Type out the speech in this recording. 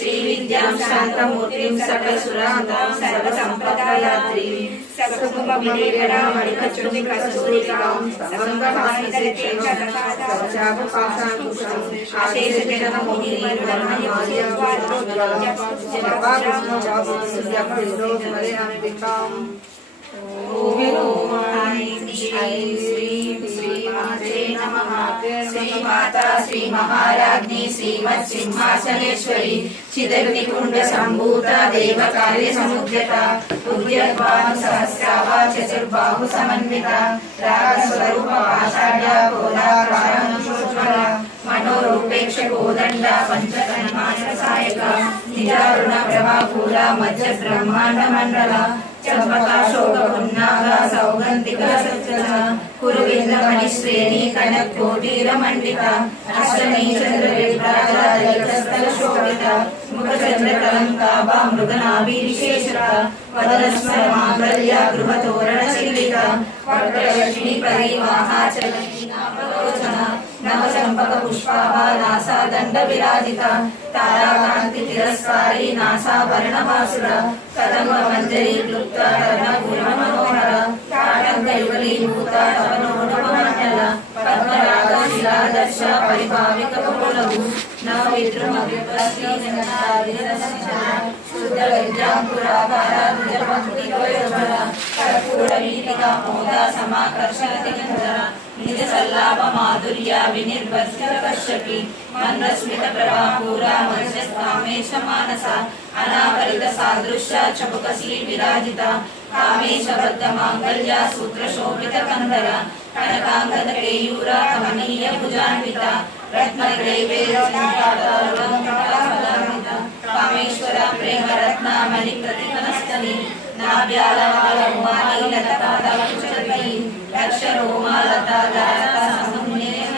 श्री विद्यां शांतमूर्तिं सकलसुरान्तां सर्वसंपदादात्रीं सकुकुमविनीरणामणिकचूर्णि कस्तूरिकां समङ्गहासितलक्ष्मीं शतकाशाकुपाशाङ्कुशम् आशेषजनमुनीर्वर्णयोग्यं श्री माता श्री महाराज्ञी श्रीमत्सिंहासनेश्वरी चिदग्निकुंड संभूता देव कार्य समुद्यता उद्यद्भानु सहस्राभा चतुर्बाहु समन्विता रागस्वरूप आषाढ्या गोदाकारानुशोज्वला मनोरूपेक्ष कोदंड पंचतन्मात्रसायका निजारुण प्रभापूरा मध्य ब्रह्मांड मंडला चंपका शोक पुन्नागा सौगंधिक सज्जना कुरुविंद मणिश्रेणी कनक कोटीर मंडिता अष्टमी चंद्र विभ्राजस्तल शोभिता मुख चंद्र कलंकाभा मृगनाभि विशेषता वदनस्मर मांगल्य गृह तोरण शिलिका वक्रलक्ष्मी परिवाहा चलनीनाभलोचना नव चंपक पुष्पाभा नासा दंड विराजिता ताराकांति तिरस्कारी नासाभरण भासुरा कदम्ब मंजरी क्लुप्ता कर्णपूर्ण मनोहर ताटंक युगलीभूता तवनोडमण्डल पद्मराग शिलादर्श परिभाविक बहुलभु नव विद्रुमविप्रश्री जगन्नाथ शुद्ध विद्यांकुराकार द्विजपंक्तियोज्वल कर्पूर वीतिका मोदा समाकर्षण दिगंधर निज सल्लाभ माधुर्य विनिर्वर्तित कश्यपी मंदस्मित प्रभापूरा मध्यस्थामेश मानस अनावरित सादृश्य चपुकसी विराजिता कामेश बद्ध मांगल्य सूत्र शोभित कंदर कनकांगद केयूर कमनीय भुजान्विता रत्नग्रैवेरचिन्तारवलंकृता कामेश्वर प्रेम रत्नामणि प्रतिकनस्तनी नाभ्यालवाल उमानी लता कुचरी लक्ष रोमा लता